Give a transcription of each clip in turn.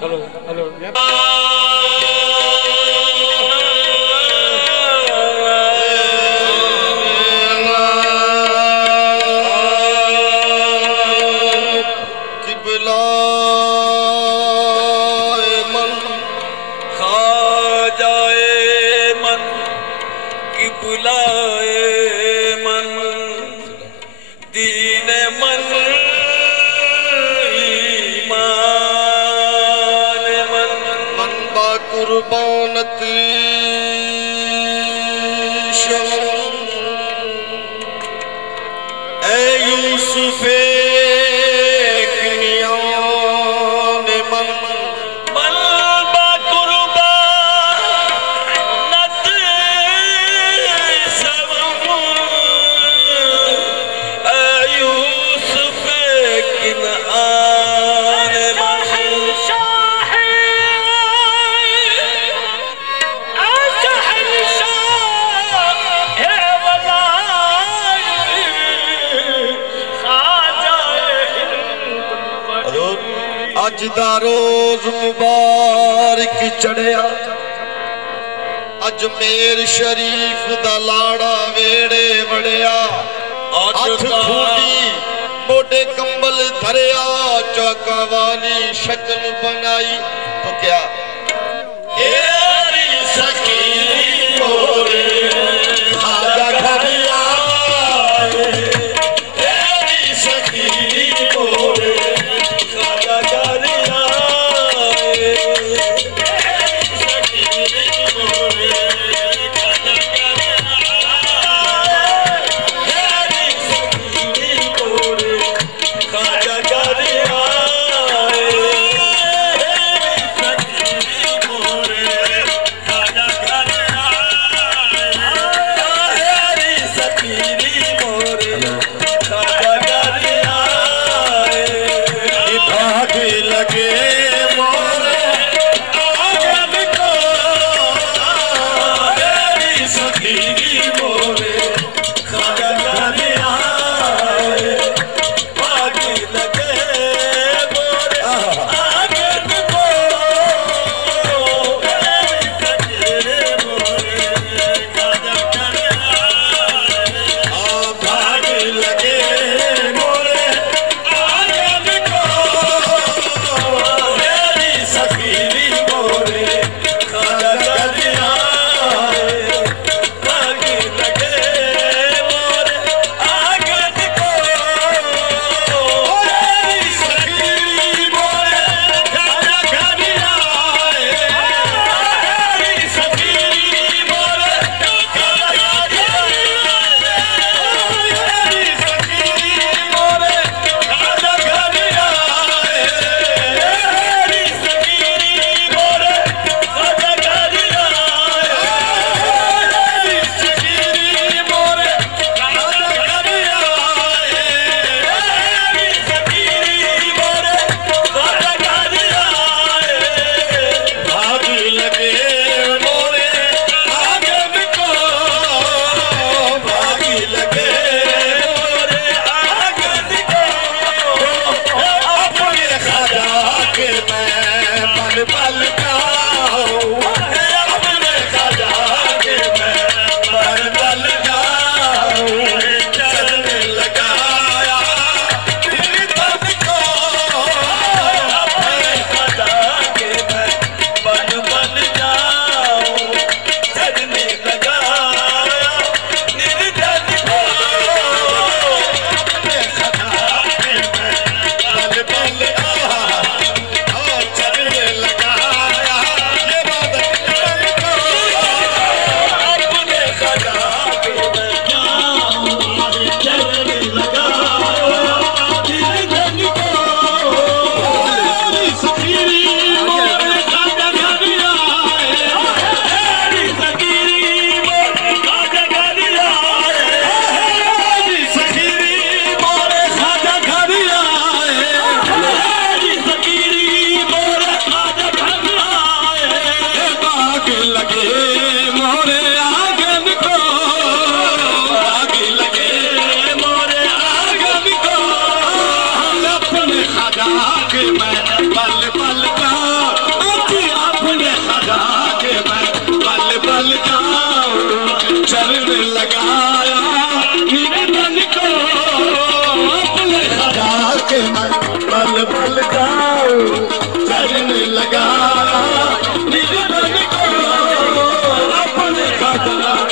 hello hello रोज मुबारक चढ़िया अजमेर शरीफ दा लाड़ा वेड़े बड़िया हथ खूटी मोटे कंबल धरिया चौका वाली शक्ल बनाई तो क्या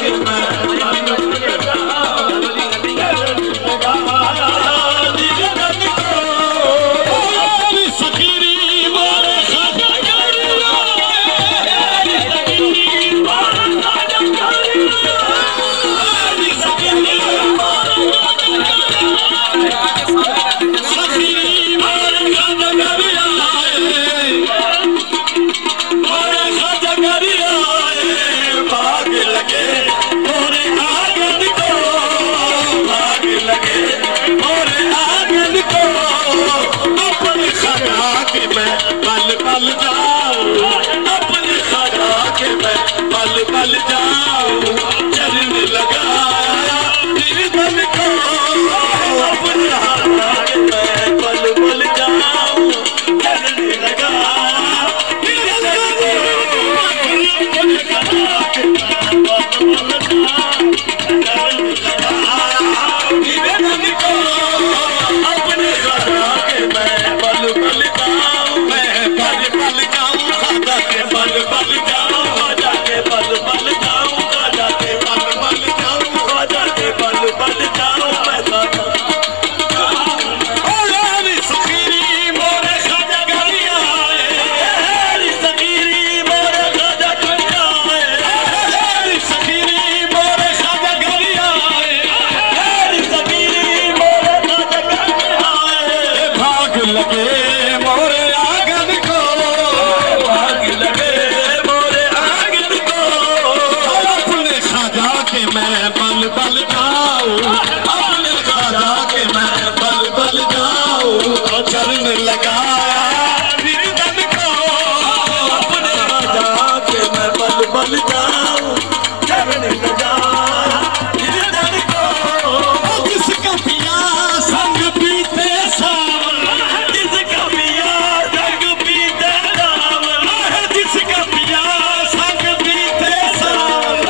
के मैं बल जाऊं चरण लगाया निर्धन को अपने हाथ में बल बल जाऊं चरण लगाया निर्धन को अपने हाथ में बल बल जाऊं मैं बल बल जाऊं खादा के बल बल जाऊं बल बल जाऊं खाजा के बल बल जाऊं खाजा के बल बल जाऊं मैं खाजा ओ यारी सखीरी मोरे खाजा गरिया यारी सखीरी मोरे खाजा गरिया यारी सखीरी मोरे खाजा गरिया यारी सखीरी मोरे खाजा गरिया भाग लगे मोरे आंगन को भाग लगे मैं बल बल जाऊं अपने खाजा के मैं बल बल जाऊं चरण लगाया निर्धन को अपने खाजा के मैं बल बल जाऊं चरण लगाया निर्धन को जिसका पिया संग पीते सावन जिसका पिया संग पीते सावन जिसका पिया संग पीते सावन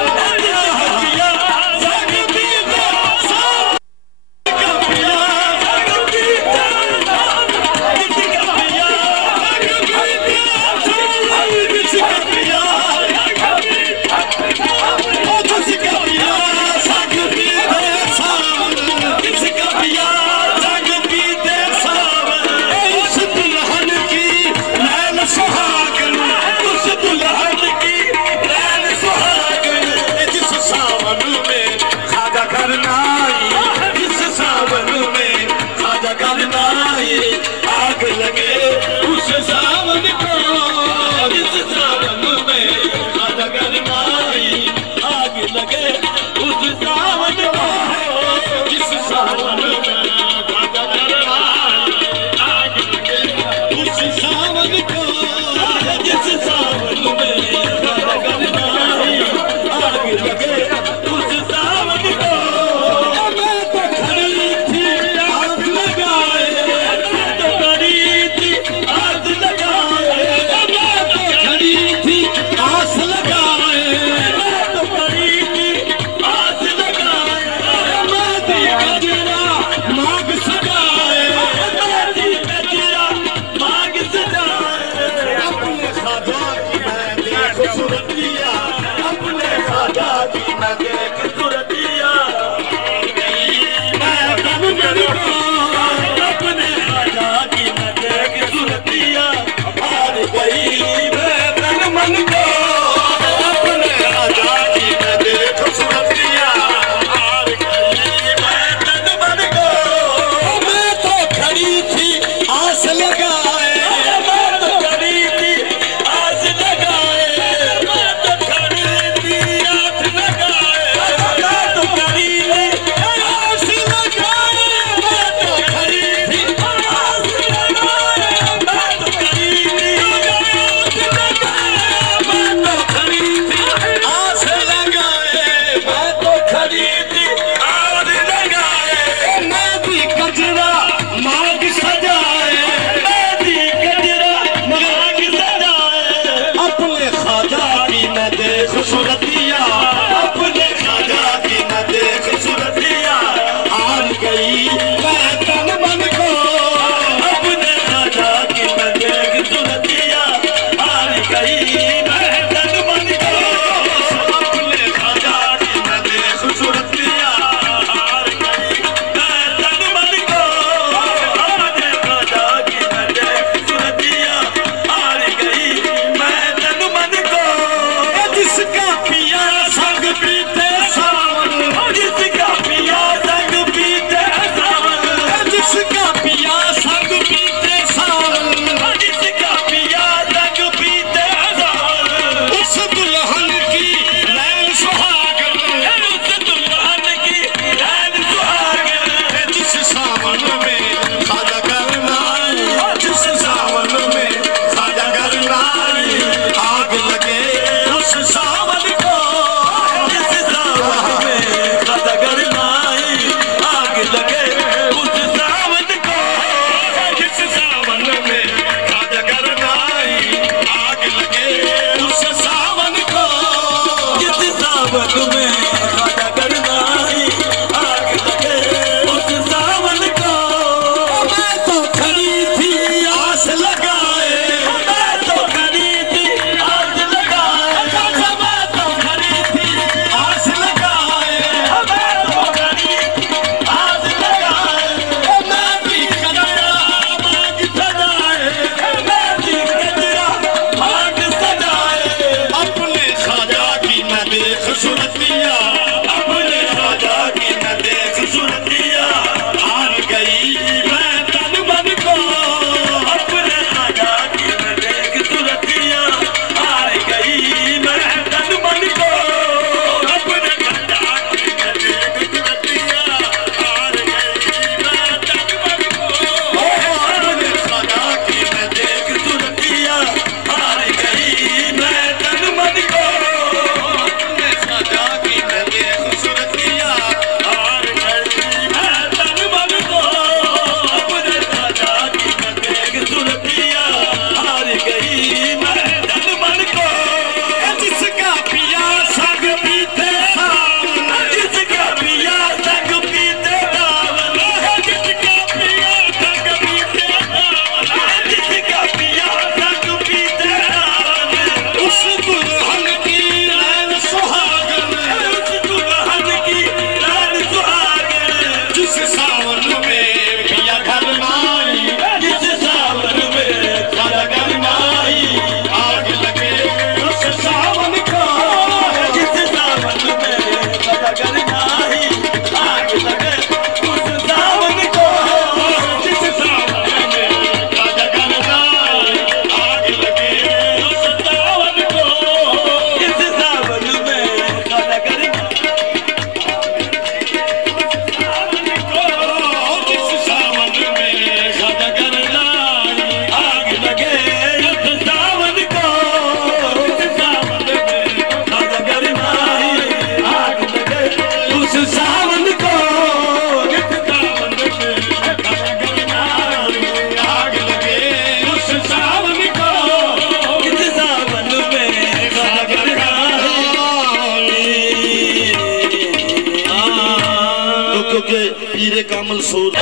आग लगे उस सावन को जिस सावन में खाजा करनाई आग लगे उस सावन को जिस सावन में खाजा करनाई आग लगे उस सावन को जिस सावन में खाजा करनाई आग लगे उस सावन को मैं तो खड़ी थी आग लगाए आस लगाए मैं तो खड़ी थी आस लगाए मैं तो खड़ी थी आस लगाए मैं दी गजरा मांग सजाए मैं दी गजरा मांग सजाए अपने खाजा की मैं देख सूरतिया अपने खाजा की मैं देख सूरतिया मैं तन मन को अपने खाजा की मैं देख सूरतिया हार गई मैं तन मन को अपने राजा की मैं देख सूरतिया हार गई मैं तन मन को मैं तो खड़ी थी आस लगाए मैं तो खड़ी थी आस लगाए मैं तो खड़ी थी आस लगाए के पीरे कामल सूर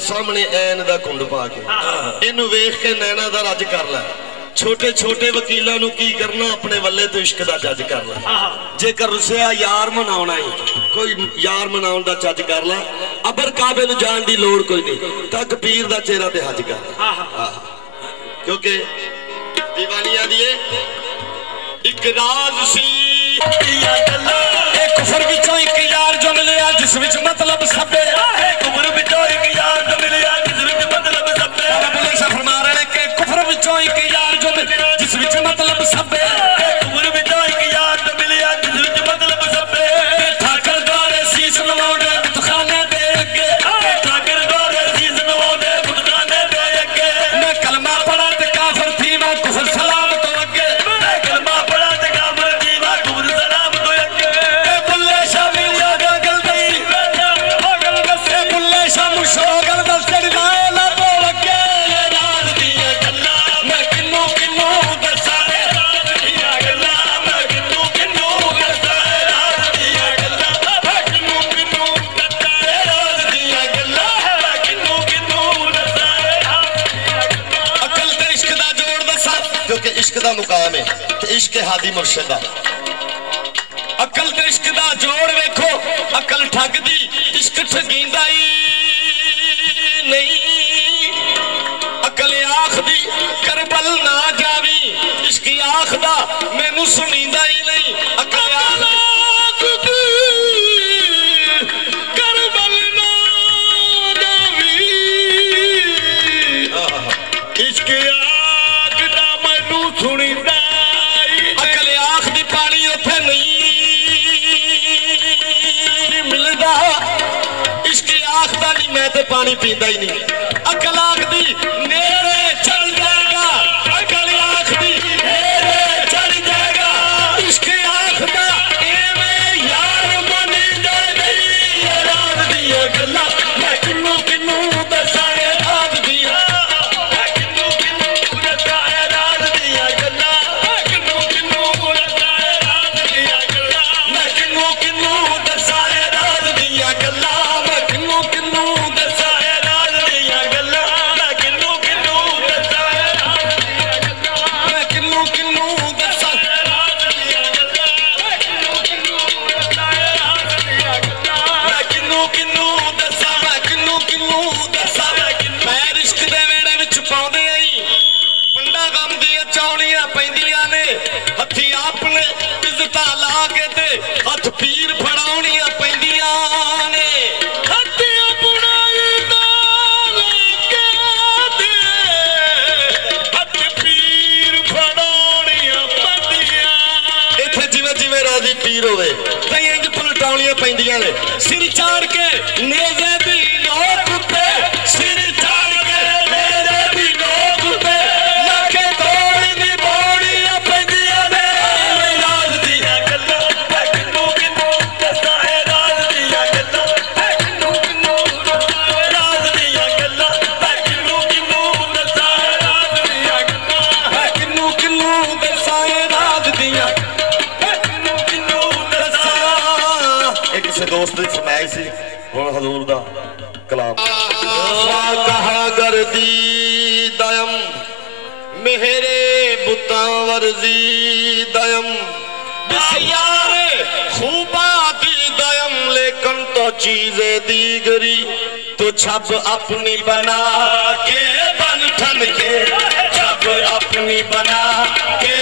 सामने ऐन दा कुंड पा के इनू वेख के नैना दा रज कर लै छोटे छोटे वकीलों नू की करना अपने वल्ले तो इश्क दा जज कर लै जेकर रुसिया यार मनाउणा है कोई यार मनाउण दा जज कर लै अबर काबे नू जाण दी लोड़ कोई नहीं तक पीर दा चेहरा ते हज कर क्योंकि दीवानिया दिए एक राज सी कुफर विचों एक यार जो मिलिया जिस विच मतलब सभे कुफर विचों एक यार जो मिलिया जिस विच मतलब सभे बुले शाह फरमा रहे के कुफर विचों एक यार जो मिलिया जिस विच मतलब सभे कुफर विचों एक यार जो मिलिया जिस विच मतलब सभे ठाकर द्वारे शीश नवाउंदे बुतखाने दे अगे ठाकर द्वारे शीश नवाउंदे बुतखाने दे अगे मैं कलमा पढ़ा ते काफिर थी मैं कुफर सलाम तो अगे मैं कलमा पढ़ा ते काफिर थी मैं कुफर सलाम तो अगे बुले शाह भी यादा गल दसी गल दसे बुले शाह मुशोगल दस चढ़दा ला बोल अगे राज दियां गल्लां मैं किन्नू किन्नू दसा राज दियां गल्लां मैं किन्नू किन्नू दसा राज दियां गल्लां मैं किन्नू किन्नू दसा राज दियां गल्लां मैं किन्नू किन्नू दसा अकल ते इश्क दा जोड़ दसा क्योंकि इश्क दा मुकाम है ते इश्क हादी मुर्शिद दा अकल ते इश्क दा जोड़ वेखो अकल ठगदी इश्क ठगींदा ही नहीं अकल आखदी करबल ना जावी इश्क आखदा मैनू सुनींदा ही नहीं अकल आखदी करबल ना जावी इश्क आखदा मैनू सुनींदा अकल आखदी पानी उथे नहीं मिलदा इश्क आखदा नहीं मैं ते पानी पींदा ही नहीं अकल आखदी नेरे चढ़ जाएगा अकल आखदी नेरे चढ़ जाएगा इश्क आखदा एवें यार मनींदा नहीं राज फकीर होवे ते इंज पलटाउणियां पैंदियां ने सिर चाड़ के नेज़े दी लोक उत्ते सिर चाड़ के नेज़े दी लोक उत्ते लाखे तोड़ दी बोड़ियां पैंदियां ने राज दियां गल्लां किन्नू किन्नू दस्सां है राज दियां गल्लां किन्नू किन्नू राज दियां गल्लां किन्नू किन्नू दस्सां है राज दियां गल्लां किन्नू किन्नू दस्सां है राज दियां दोस्त की फरमाइश सी हुण हजूर दा कलाम कहा गर्दी दयम मेरे बुता वर्जी दयम बिस्यारे खूबा दी दयम लेकिन तो चीज़े दीगरी तो छब अपनी बना के बन ठन के छब अपनी बना के